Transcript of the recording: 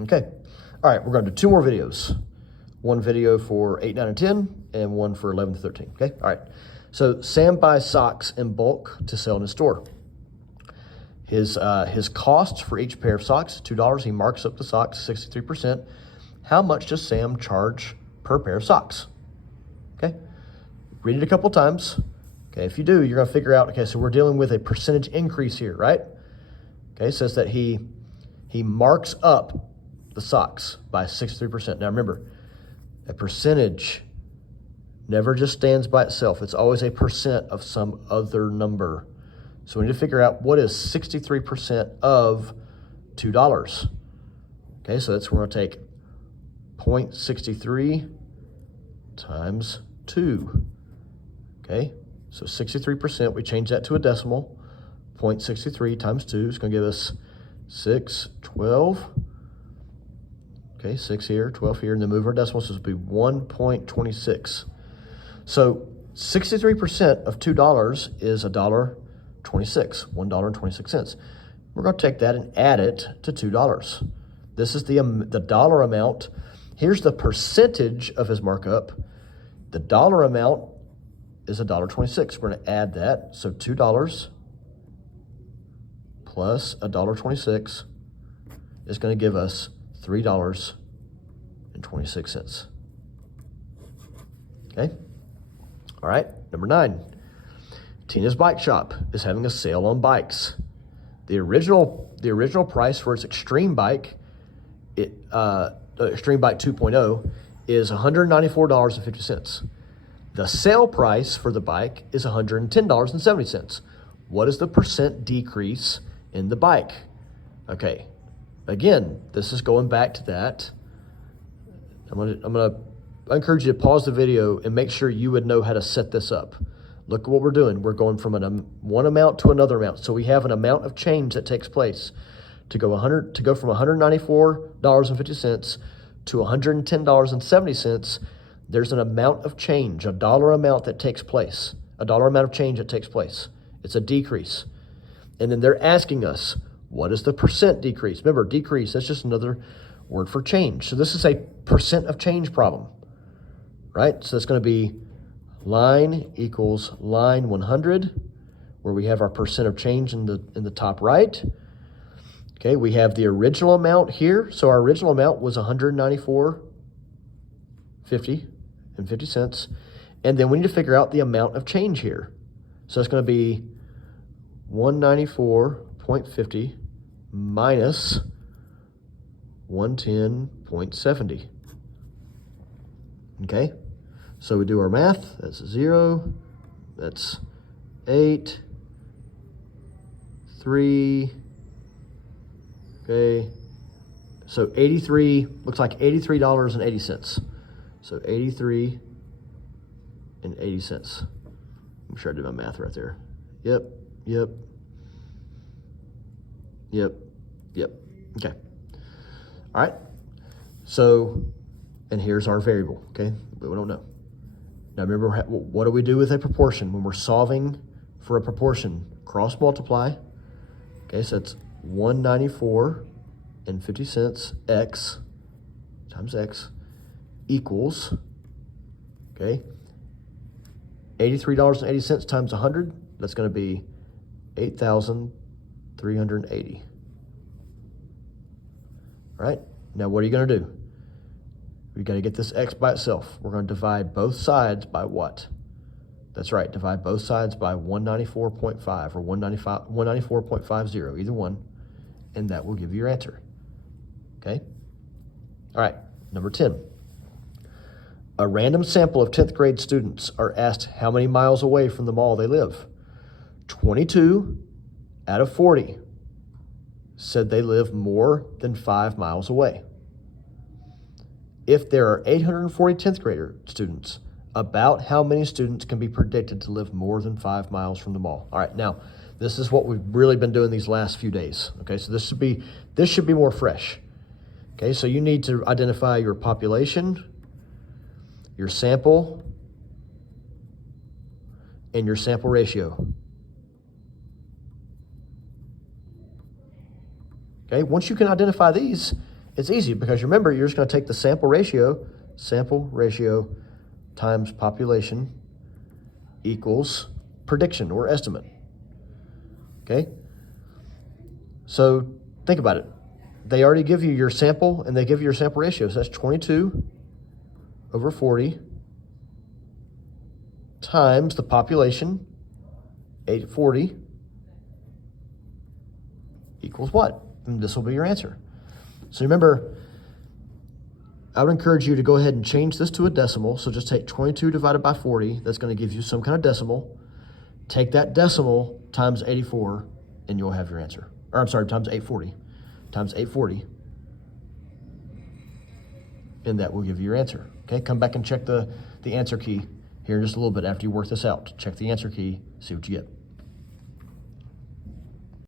Okay. All right, we're going to do 2 more videos. One video for 8, 9, and 10, and one for 11 to 13. Okay. All right. So Sam buys socks in bulk to sell in his store. His cost for each pair of socks is $2. He marks up the socks 63%. How much does Sam charge per pair of socks? Okay. Read it a couple times. Okay. If you do, you're going to figure out, okay, so we're dealing with a percentage increase here, right? Okay. It says that he marks up the socks by 63%. Now remember, a percentage never just stands by itself. It's always a percent of some other number. So we need to figure out what is 63% of $2. Okay, so we're going to take 0.63 times 2. Okay, so 63%, we change that to a decimal. 0.63 times 2 is going to give us 612. Okay, 6 here, 12 here, and then move our decimals, so this will be 1.26. So 63% of $2 is $1.26, $1.26. We're going to take that and add it to $2. This is the dollar amount. Here's the percentage of his markup. The dollar amount is $1.26. We're going to add that. So $2 plus $1.26 is going to give us $3.26. Okay. All right. Number 9. Tina's Bike Shop is having a sale on bikes. The original price for its Extreme Bike, Extreme Bike 2.0, is $194.50. The sale price for the bike is $110.70. What is the percent decrease in the bike? Okay. Again, this is going back to that. I'm gonna encourage you to pause the video and make sure you would know how to set this up. Look at what we're doing. We're going from one amount to another amount. So we have an amount of change that takes place to go from $194.50 to $110.70. There's an amount of change, a dollar amount that takes place, a dollar amount of change that takes place. It's a decrease. And then they're asking us, what is the percent decrease? Remember, decrease, that's just another word for change. So this is a percent of change problem, right? So it's going to be line equals line 100, where we have our percent of change in the top right. Okay, we have the original amount here. So our original amount was $194.50. And then we need to figure out the amount of change here. So it's going to be 194.50 minus 110.70. Okay, so we do our math. That's 0. That's 8. 3. Okay, so 83, looks like $83.80. So 83 and 80 cents. I'm sure I did my math right there. Yep. Okay. All right. So, and here's our variable, okay? But we don't know. Now remember, what do we do with a proportion? When we're solving for a proportion, cross multiply. Okay, so it's 194.50 x times x equals, okay, $83.80 times 100. That's going to be 8,380. Right? Now what are you going to do? We got to get this x by itself. We're going to divide both sides by what? That's right. Divide both sides by 194.5 or 194.50, either one, and that will give you your answer. Okay? All right. Number 10. A random sample of 10th grade students are asked how many miles away from the mall they live. 22 out of 40 said they live more than 5 miles away. If there are 840 10th grader students, about how many students can be predicted to live more than 5 miles from the mall? All right, now, this is what we've really been doing these last few days. Okay, so this should be more fresh. Okay, so you need to identify your population, your sample, and your sample ratio. Okay, once you can identify these, It's easy because remember, you're just going to take the sample ratio times population equals prediction or estimate. Okay? So think about it. They already give you your sample and they give you your sample ratio. So that's 22 over 40 times the population, 840, equals what? And this will be your answer. So remember, I would encourage you to go ahead and change this to a decimal. So just take 22 divided by 40. That's going to give you some kind of decimal. Take that decimal times 84 and you'll have your answer. Or I'm sorry, times 840. Times 840. And that will give you your answer. Okay, come back and check the answer key here in just a little bit after you work this out. Check the answer key, see what you get.